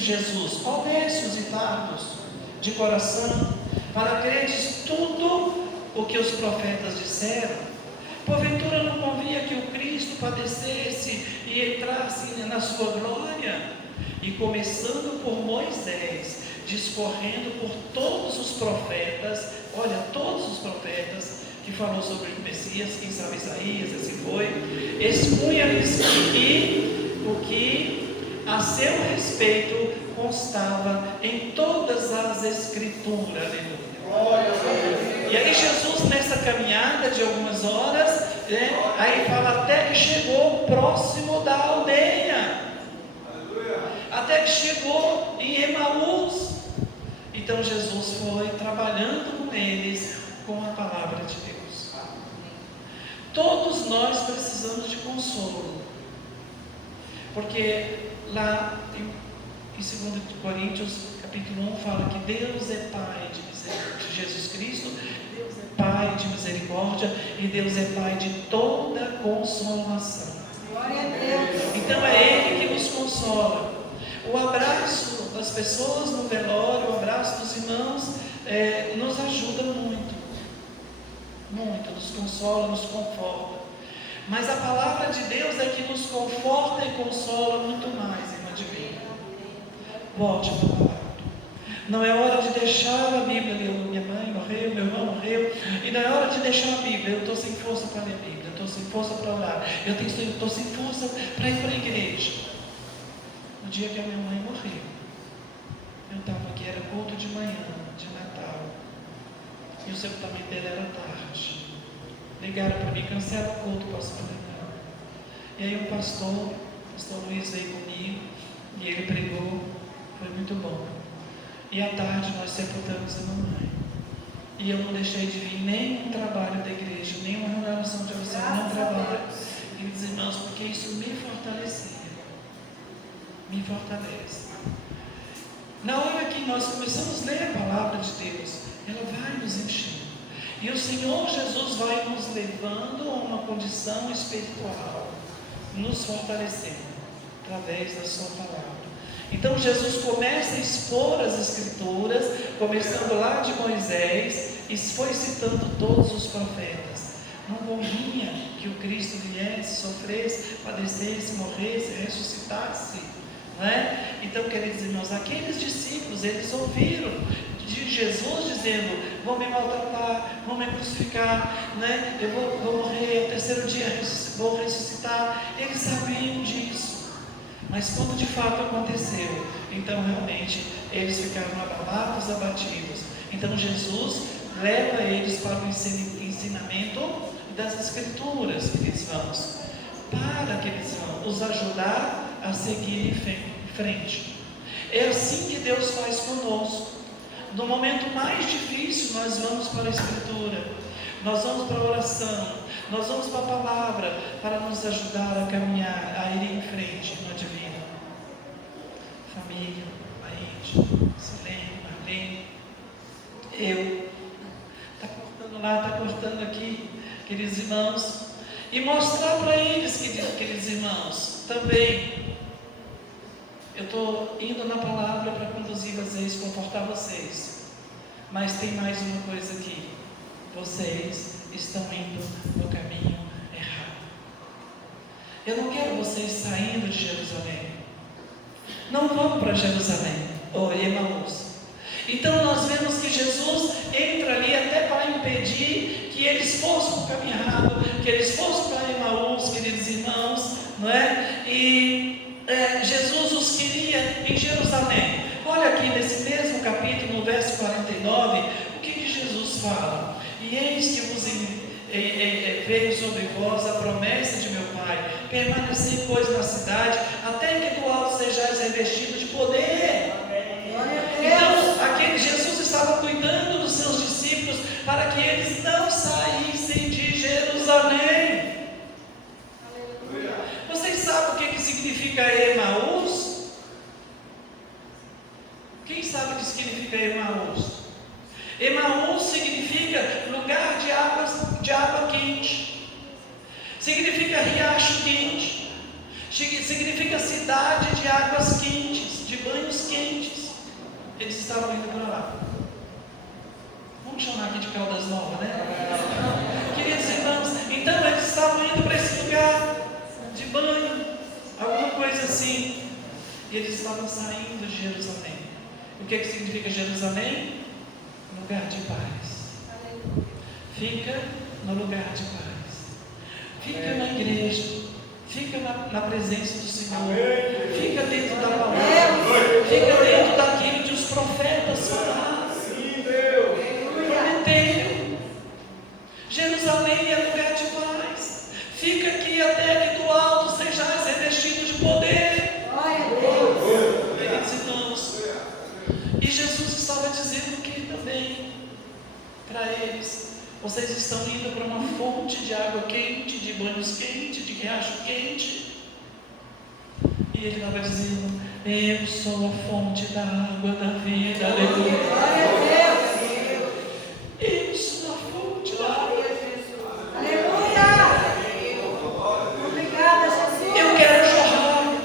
Jesus: Odécios e tardos de coração, para creres tudo o que os profetas disseram. Porventura não convinha que o Cristo padecesse e entrasse na sua glória? E começando por Moisés, discorrendo por todos os profetas, olha, todos os profetas que falou sobre o Messias, quem sabe Isaías, assim foi, expunha-lhes o que a seu respeito constava em todas as Escrituras. Aleluia. E aí Jesus, nessa caminhada de algumas horas, aí fala até que chegou próximo da aldeia, até que chegou em Emaús. Então Jesus foi trabalhando com eles, com a palavra de Deus. Todos nós precisamos de consolo, porque lá em 2 Coríntios capítulo 1 fala que Deus é Pai de misericórdia, Jesus Cristo, Deus é Pai de misericórdia e Deus é Pai de toda consolação. Glória a Deus. Então é Ele que nos consola. O abraço das pessoas no velório, o abraço dos irmãos, nos ajuda muito, muito, nos consola, nos conforta. Mas a palavra de Deus é que nos conforta e consola muito mais, irmã divina. Volte para a palavra. Não é hora de deixar a Bíblia. Minha mãe morreu, meu irmão morreu, e não é hora de deixar a Bíblia. Eu estou sem força para ler a Bíblia, eu estou sem força para orar, eu estou sem força para ir para a igreja. No dia que a minha mãe morreu, eu estava aqui, era culto de manhã, de Natal, e o sepultamento dele era tarde. Ligaram para mim: cancela o culto, pastor Leonel. E aí o pastor Luiz veio comigo, e ele pregou, foi muito bom. E à tarde nós sepultamos a mamãe, e eu não deixei de vir nenhum trabalho da igreja, nenhuma renovação de oração, nenhum trabalho, queridos irmãos, porque isso me fortalecia. Me fortalece. Na hora que nós começamos a ler a palavra de Deus, ela vai nos enchendo, e o Senhor Jesus vai nos levando a uma condição espiritual, nos fortalecendo através da sua palavra. Então Jesus começa a expor as Escrituras, começando lá de Moisés, e foi citando todos os profetas. Não convinha que o Cristo viesse, sofresse, padecesse, morresse, ressuscitasse. Então, queridos irmãos, aqueles discípulos, eles ouviram de Jesus dizendo: vão me maltratar, vão me crucificar, eu vou morrer, ao terceiro dia vou ressuscitar. Eles sabiam disso, mas quando de fato aconteceu, então realmente eles ficaram abalados, abatidos. Então Jesus leva eles para o ensinamento das Escrituras, queridos irmãos, para que eles vão os ajudar a seguir em frente. É assim que Deus faz conosco. No momento mais difícil, nós vamos para a Escritura, nós vamos para a oração, nós vamos para a palavra, para nos ajudar a caminhar, a ir em frente, irmã divina. Família, parente, Silene, Marlene, eu. Está cortando lá, está cortando aqui, queridos irmãos. E mostrar para eles, queridos irmãos, também. Eu estou indo na palavra para conduzir vocês, confortar vocês. Mas tem mais uma coisa aqui. Vocês estão indo no caminho errado. Eu não quero vocês saindo de Jerusalém. Não vamos para Jerusalém, ou Emaús. Então nós vemos que Jesus entra ali até para impedir que eles fossem para o caminho errado, que eles fossem para Emaús, queridos irmãos, não é? E Jesus os queria em Jerusalém. Olha aqui nesse mesmo capítulo, no verso 49, o que Jesus fala: e eis que vos veio sobre vós a promessa de meu Pai, permanecei pois na cidade, até que do alto sejais revestidos de poder. Então, Jesus estava cuidando dos seus discípulos para que eles não saíssem de Jerusalém. Vocês sabem o que significa Emaús? Quem sabe o que significa Emaús? Emaús significa lugar de água quente, significa riacho quente, significa cidade de águas quentes, de banhos quentes. Eles estavam indo para lá. Vamos chamar aqui de Caldas Novas, né? Queridos irmãos, então eles estavam indo para esse lugar de banho, alguma coisa assim. E eles estavam saindo de Jerusalém. O que significa Jerusalém? Lugar de paz. Fica no lugar de paz. Fica na igreja. Fica na presença do Senhor. Fica dentro da palavra. Fica dentro daquilo que os profetas falaram. Prometeram. Jerusalém é lugar de paz. Fica aqui até que do alto sejais revestido de poder. Queridos irmãos. E Jesus estava dizendo o que também para eles? Vocês estão indo para uma fonte de água quente, de banhos quentes, de riacho quente. E ele estava dizendo: eu sou a fonte da água da vida. Aleluia. Eu sou a fonte da água. Aleluia. Obrigada, Jesus. Eu quero jorrar.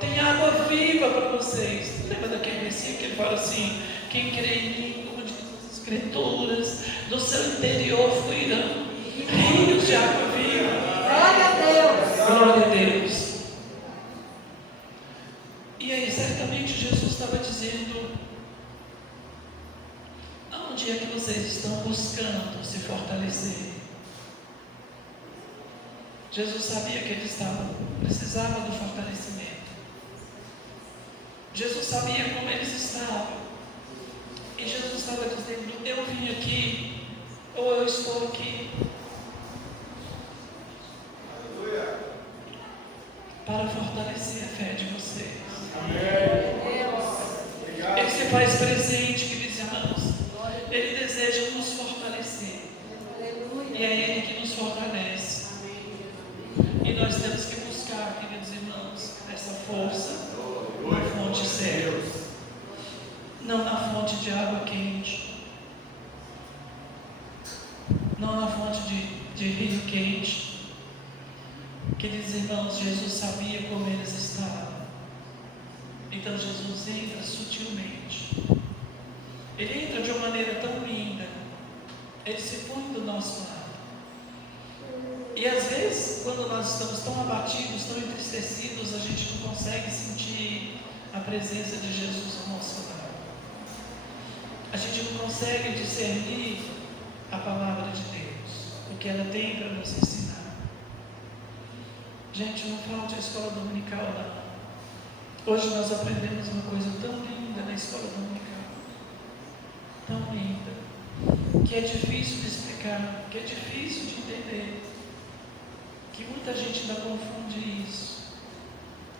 Tem água viva para vocês. Lembra daquele versículo que ele fala assim: quem crê em mim, como diz as Escrituras, do seu interior fluirão rios de água viva. Glória a Deus. Glória a Deus. E aí, certamente Jesus estava dizendo: aonde é que vocês estão buscando se fortalecer? Jesus sabia que eles precisavam do fortalecimento. Jesus sabia como eles estavam. E Jesus estava dizendo: eu vim aqui, ou eu estou aqui, para fortalecer a fé de vocês. Ele se faz presente, queridos irmãos. Ele deseja nos fortalecer. E é Ele que nos fortalece. E nós temos que buscar, queridos irmãos, essa força na fonte certa, não na fonte de água quente, não na fonte de rio quente. Queridos irmãos, Jesus sabia como eles estavam. Então Jesus entra sutilmente. Ele entra de uma maneira tão linda. Ele se põe do nosso lado. E às vezes, quando nós estamos tão abatidos, tão entristecidos, a gente não consegue sentir a presença de Jesus ao nosso lado. A gente não consegue discernir a palavra de Deus, o que ela tem para nos ensinar. Gente, não falte a escola dominical, não. Hoje nós aprendemos uma coisa tão linda na escola dominical, tão linda, que é difícil de explicar, que é difícil de entender, que muita gente ainda confunde isso.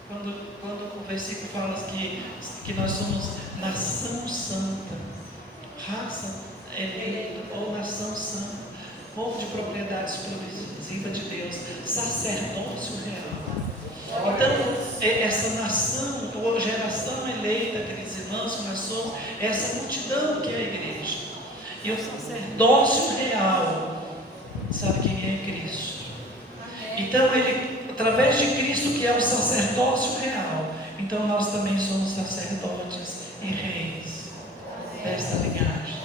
Quando o versículo fala que nós somos nação santa, raça eleita ou nação santa, povo de propriedade exclusiva de Deus, sacerdócio real. Então, essa nação ou geração eleita, queridos irmãos, que nós somos, essa multidão que é a igreja. E o sacerdócio real, sabe quem é Cristo? Então, ele, através de Cristo, que é o sacerdócio real, então nós também somos sacerdotes e reis desta linhagem.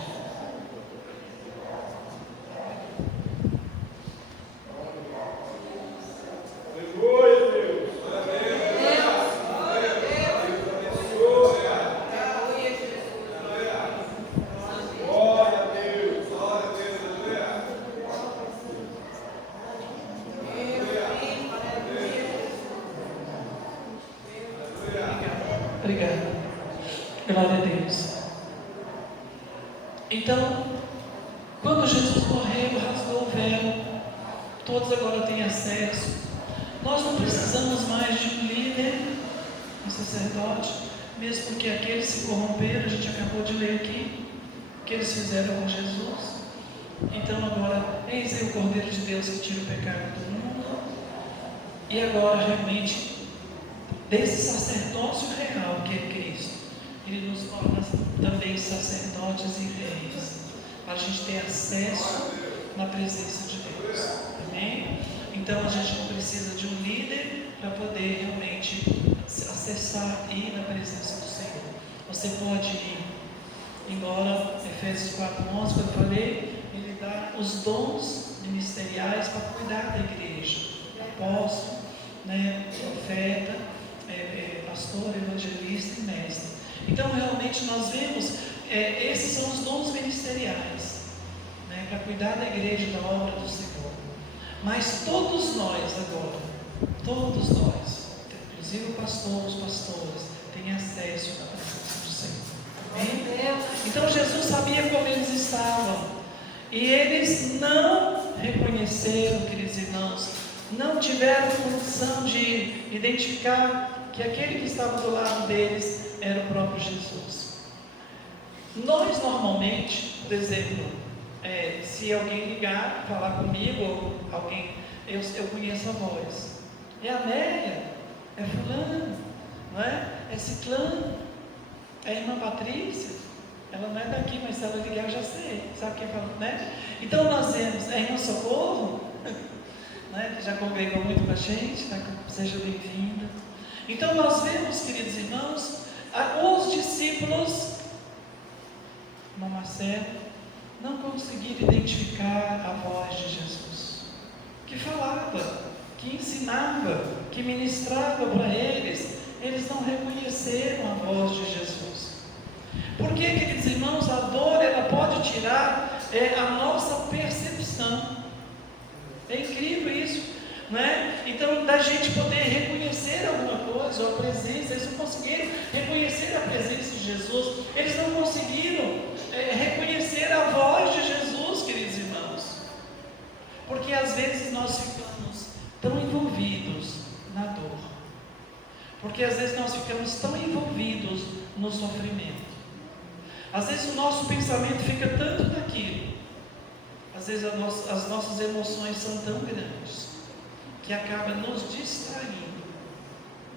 Obrigado. Glória a Deus. Então, quando Jesus morreu, rasgou o véu, todos agora têm acesso. Nós não precisamos mais de um líder, um sacerdote, mesmo porque aqueles se corromperam, a gente acabou de ler aqui, o que eles fizeram com Jesus. Então agora, eis aí o Cordeiro de Deus que tira o pecado do mundo. E agora, realmente, desse sacerdócio real que é Cristo, Ele nos torna também sacerdotes e reis, para a gente ter acesso na presença de Deus. Amém? Então a gente não precisa de um líder para poder realmente acessar e ir na presença do Senhor. Você pode ir, embora Efésios 4:11, que eu falei, ele dá os dons ministeriais para cuidar da igreja, apóstolo, né, profeta, pastor, evangelista e mestre. Então realmente nós vemos, esses são os dons ministeriais, né, para cuidar da igreja, da obra do Senhor. Mas todos nós agora, todos nós, inclusive o pastor, os pastores, têm acesso à presença do Senhor. Amém? Então Jesus sabia como eles estavam. E eles não reconheceram, queridos irmãos, não tiveram condição de identificar que aquele que estava do lado deles era o próprio Jesus. Nós normalmente, por exemplo, se alguém ligar, falar comigo, ou alguém, eu conheço a voz. É Amélia, é fulano, não é? É ciclano, é a irmã Patrícia. Ela não é daqui, mas se ela ligar eu já sei. Sabe quem fala, né? Então nós vemos a irmã Socorro, né, que já congregou muito com a gente, tá? Seja bem-vinda. Então nós vemos, queridos irmãos, os discípulos, irmão Marcelo, não conseguiram identificar a voz de Jesus, que falava, que ensinava, que ministrava para eles. Eles não reconheceram a voz de Jesus. Porque, queridos irmãos, a dor, ela pode tirar a nossa percepção. É incrível isso, não é? Então, da gente poder reconhecer alguma coisa, ou a presença, eles não conseguiram reconhecer a presença de Jesus, eles não conseguiram reconhecer a voz de Jesus, queridos irmãos. Porque às vezes nós ficamos tão envolvidos na dor, porque às vezes nós ficamos tão envolvidos no sofrimento. Às vezes o nosso pensamento fica tanto naquilo, às vezes as nossas emoções são tão grandes, que acaba nos distraindo,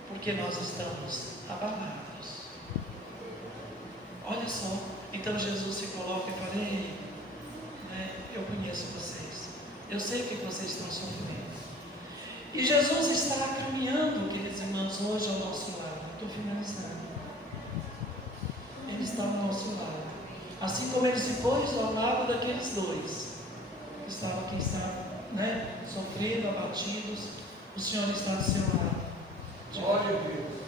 porque nós estamos abalados. Olha só, então Jesus se coloca e fala: ei, né, eu conheço vocês, eu sei que vocês estão sofrendo. E Jesus está caminhando, queridos irmãos, hoje ao nosso lado. Estou finalizando. Ele está ao nosso lado, assim como ele se pôs ao lado daqueles dois que estavam, quem sabe, né, sofrendo, abatidos. O Senhor está do seu lado. Glória a Deus.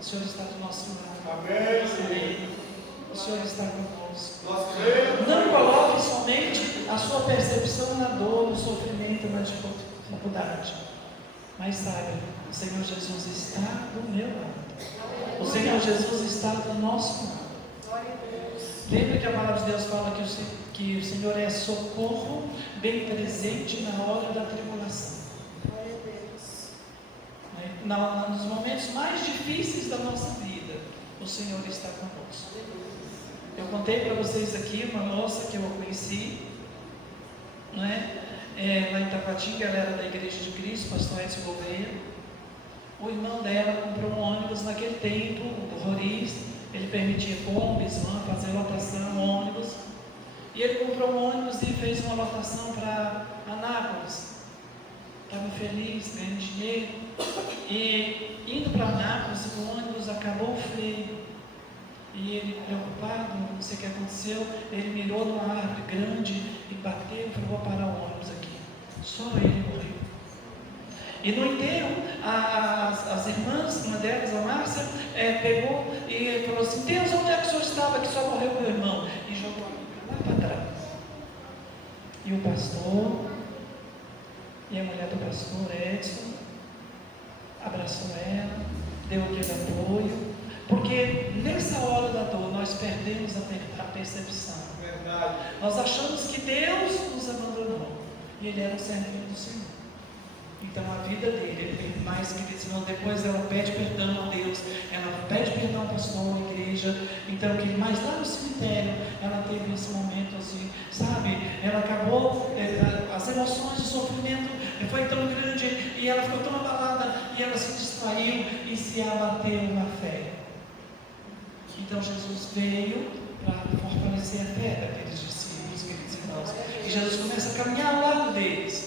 O Senhor está do nosso lado. Amém. O Senhor está conosco. Nós cremos. Não coloque somente a sua percepção na dor, no sofrimento, na dificuldade, mas saiba, o Senhor Jesus está do meu lado. O Senhor Jesus está do nosso lado. Lembra que a palavra de Deus fala que o Senhor é socorro bem presente na hora da tribulação. Nos momentos mais difíceis da nossa vida, o Senhor está conosco. Eu contei para vocês aqui uma moça que eu conheci, não é? Lá em Taquatinga, ela era da Igreja de Cristo, pastor Edson Gouveia. O irmão dela comprou um ônibus naquele tempo, o Roriz, ele permitia Kombis, fazer lotação, ônibus. E ele comprou um ônibus e fez uma lotação para Anápolis. Estava feliz, ganhando dinheiro. E indo para Anápolis, o ônibus acabou o freio. E ele, preocupado, não sei o que aconteceu, ele mirou numa árvore grande e bateu e falou: vou parar o ônibus aqui. Só ele morreu. E no enterro, as irmãs, uma delas, a Márcia, pegou e falou assim: Deus, onde é que o senhor estava que só morreu meu irmão? E jogou lá para trás. E o pastor, e a mulher do pastor, Edson, abraçou ela, deu aquele apoio, porque nessa hora da dor nós perdemos a percepção. Verdade. Nós achamos que Deus nos abandonou, e ele era um servo do Senhor. Então a vida dele, ele mais que diz, não, depois ela pede perdão a Deus, ela pede perdão ao pastor, à igreja. Então, mas lá no cemitério, ela teve esse momento assim, sabe? Ela acabou, as emoções, o sofrimento foi tão grande, e ela ficou tão abalada, e ela se distraiu e se abateu na fé. Então Jesus veio para fortalecer a fé daqueles discípulos, queridos irmãos. E Jesus começa a caminhar ao lado deles.